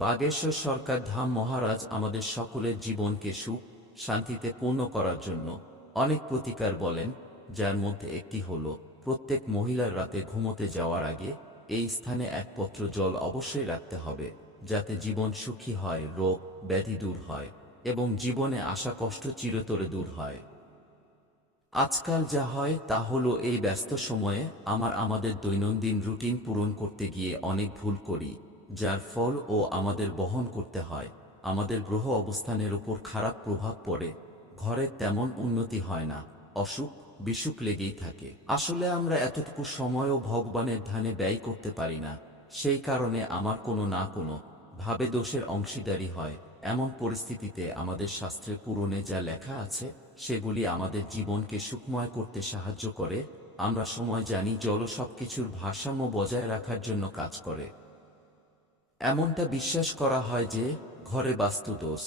বাগেশ্বর সরকার ধাম মহারাজ আমাদের সকলের জীবনকে সুখ শান্তিতে পূর্ণ করার জন্য অনেক প্রতিকার বলেন, যার মধ্যে একটি হল প্রত্যেক মহিলার রাতে ঘুমোতে যাওয়ার আগে এই স্থানে এক পত্র জল অবশ্যই রাখতে হবে, যাতে জীবন সুখী হয়, রোগ ব্যাধি দূর হয় এবং জীবনে আসা কষ্ট চিরতরে দূর হয়। আজকাল যা হয় তা হলো এই ব্যস্ত সময়ে আমাদের দৈনন্দিন রুটিন পূরণ করতে গিয়ে অনেক ভুল করি, যার ফল আমাদের বহন করতে হয়। আমাদের গ্রহ অবস্থানের উপর খারাপ প্রভাব পড়ে, ঘরের তেমন উন্নতি হয় না, অসুখ বিসুখ লেগেই থাকে। আসলে আমরা এতটুকু সময়ও ভগবানের ধ্যানে ব্যয় করতে পারি না, সেই কারণে আমার কোনো না কোনো ভাবে দোষের অংশীদারি হয়। এমন পরিস্থিতিতে আমাদের শাস্ত্রে পুরাণে যা লেখা আছে সেগুলি আমাদের জীবনকে সুখময় করতে সাহায্য করে। আমরা সময় জানি জল সবকিছুর ভারসাম্য বজায় রাখার জন্য কাজ করে। এমনটা বিশ্বাস করা হয় যে ঘরে বাস্তুদোষ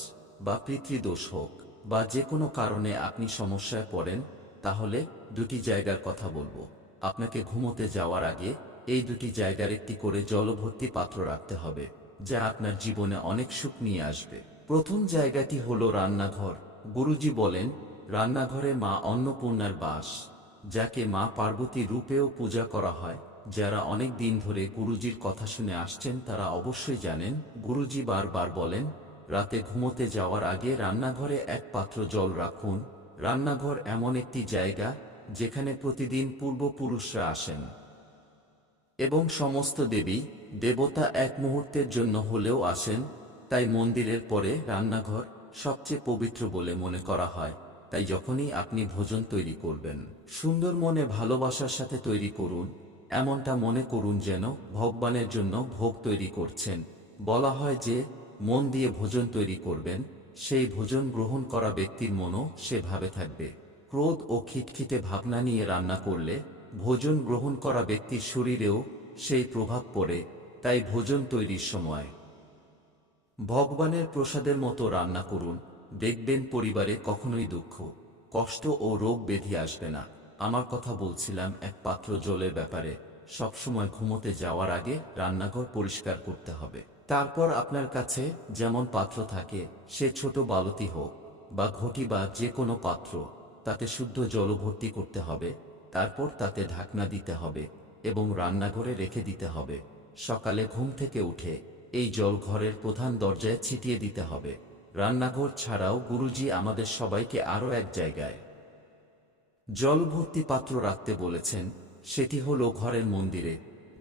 বা পিতৃদোষ হোক বা যে কোনো কারণে আপনি সমস্যায় পড়েন, তাহলে দুটি জায়গার কথা বলবো। আপনাকে ঘুমোতে যাওয়ার আগে এই দুটি জায়গার একটি করে জলভর্তি পাত্র রাখতে হবে, যা আপনার জীবনে অনেক সুখ নিয়ে আসবে। প্রথম জায়গাটি হলো রান্নাঘর। গুরুজি বলেন, রান্নাঘরে মা অন্নপূর্ণার বাস, যাকে মা পার্বতী রূপেও পূজা করা হয়। যারা অনেক দিন ধরে গুরুজির কথা শুনে আসছেন তারা অবশ্যই জানেন, গুরুজি বারবার বলেন, রাতে ঘুমোতে যাওয়ার আগে রান্নাঘরে এক পাত্র জল রাখুন। রান্নাঘর এমন একটি জায়গা যেখানে প্রতিদিন পূর্বপুরুষরা আসেন এবং সমস্ত দেবী দেবতা এক মুহূর্তের জন্য হলেও আসেন। তাই মন্দিরের পরে রান্নাঘর সবচেয়ে পবিত্র বলে মনে করা হয়। তাই যখনই আপনি ভোজন তৈরি করবেন, সুন্দর মনে ভালোবাসার সাথে তৈরি করুন। এমনটা মনে করুন যেন ভগবানের জন্য ভোগ তৈরি করছেন। বলা হয় যে মন দিয়ে ভোজন তৈরি করবেন, সেই ভোজন গ্রহণ করা ব্যক্তির মনও সেভাবে থাকবে। ক্রোধ ও খিটখিটে ভাবনা নিয়ে রান্না করলে ভোজন গ্রহণ করা ব্যক্তির শরীরেও সেই প্রভাব পড়ে। তাই ভোজন তৈরির সময় ভগবানের প্রসাদের মতো রান্না করুন। দেখবেন পরিবারে কখনোই দুঃখ কষ্ট ও রোগ ব্যাধি আসবে না। আমার কথা বলছিলাম এক পাত্র জলের ব্যাপারে। সবসময় ঘুমোতে যাওয়ার আগে রান্নাঘর পরিষ্কার করতে হবে। তারপর আপনার কাছে যেমন পাত্র থাকে, সে ছোট বালতি হোক বা ঘটি বা যে কোনো পাত্র, তাতে শুদ্ধ জল ভর্তি করতে হবে। তারপর তাতে ঢাকনা দিতে হবে এবং রান্নাঘরে রেখে দিতে হবে। সকালে ঘুম থেকে উঠে এই জল ঘরের প্রধান দরজায় ছিটিয়ে দিতে হবে। রান্নাঘর ছাড়াও গুরুজি আমাদের সবাইকে আরও এক জায়গায় জল ভর্তি পাত্র রাখতে বলেছেন, সেটি হলো ঘরের মন্দিরে।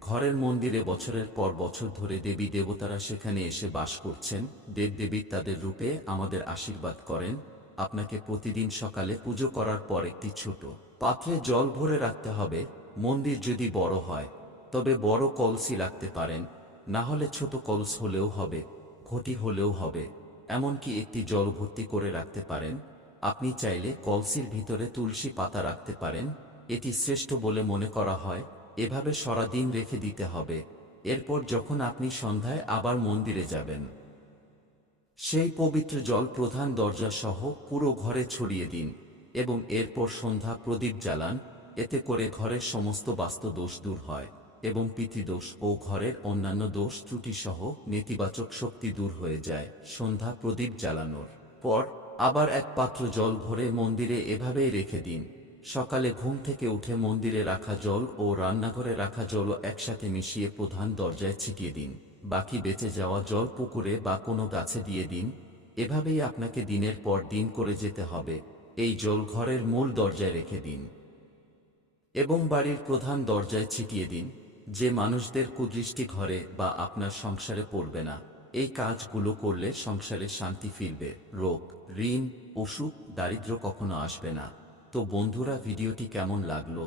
ঘরের মন্দিরে বছরের পর বছর ধরে দেবী দেবতারা সেখানে এসে বাস করছেন। দেবদেবী তাদের রূপে আমাদের আশীর্বাদ করেন। আপনাকে প্রতিদিন সকালে পুজো করার পর একটি ছোট পাত্রে জল ভরে রাখতে হবে। মন্দির যদি বড় হয় তবে বড় কলসি রাখতে পারেন, না হলে ছোট কলস হলেও হবে, ঘটি হলেও হবে। এমনকি একটি জল ভর্তি করে রাখতে পারেন। আপনি চাইলে কলসির ভিতরে তুলসী পাতা রাখতে পারেন, এটি শ্রেষ্ঠ বলে মনে করা হয়। এভাবে সারাদিন রেখে দিতে হবে। এরপর যখন আপনি সন্ধ্যায় আবার মন্দিরে যাবেন, সেই পবিত্র জল প্রধান দরজা সহ পুরো ঘরে ছড়িয়ে দিন এবং এরপর সন্ধ্যা প্রদীপ জ্বালান। এতে করে ঘরের সমস্ত বাস্তু দোষ দূর হয় এবং পিতৃদোষ ও ঘরের অন্যান্য দোষ ত্রুটি সহ নেতিবাচক শক্তি দূর হয়ে যায়। সন্ধ্যা প্রদীপ জ্বালানোর পর আবার এক পাত্র জল ভরে মন্দিরে এভাবেই রেখে দিন। সকালে ঘুম থেকে উঠে মন্দিরে রাখা জল ও রান্নাঘরে রাখা জলও একসাথে মিশিয়ে প্রধান দরজায় ছিটিয়ে দিন। বাকি বেঁচে যাওয়া জল পুকুরে বা কোনো গাছে দিয়ে দিন। এভাবেই আপনাকে দিনের পর দিন করে যেতে হবে। এই জল ঘরের মূল দরজায় রেখে দিন এবং বাড়ির প্রধান দরজায় ছিটিয়ে দিন। যে মানুষদের কুদৃষ্টি ঘরে বা আপনার সংসারে পড়বে না, এই কাজগুলো করলে সংসারে শান্তি ফিরবে, রোগ ঋণ অসুখ দারিদ্র্য কখনো আসবে না। তো বন্ধুরা, ভিডিওটি কেমন লাগলো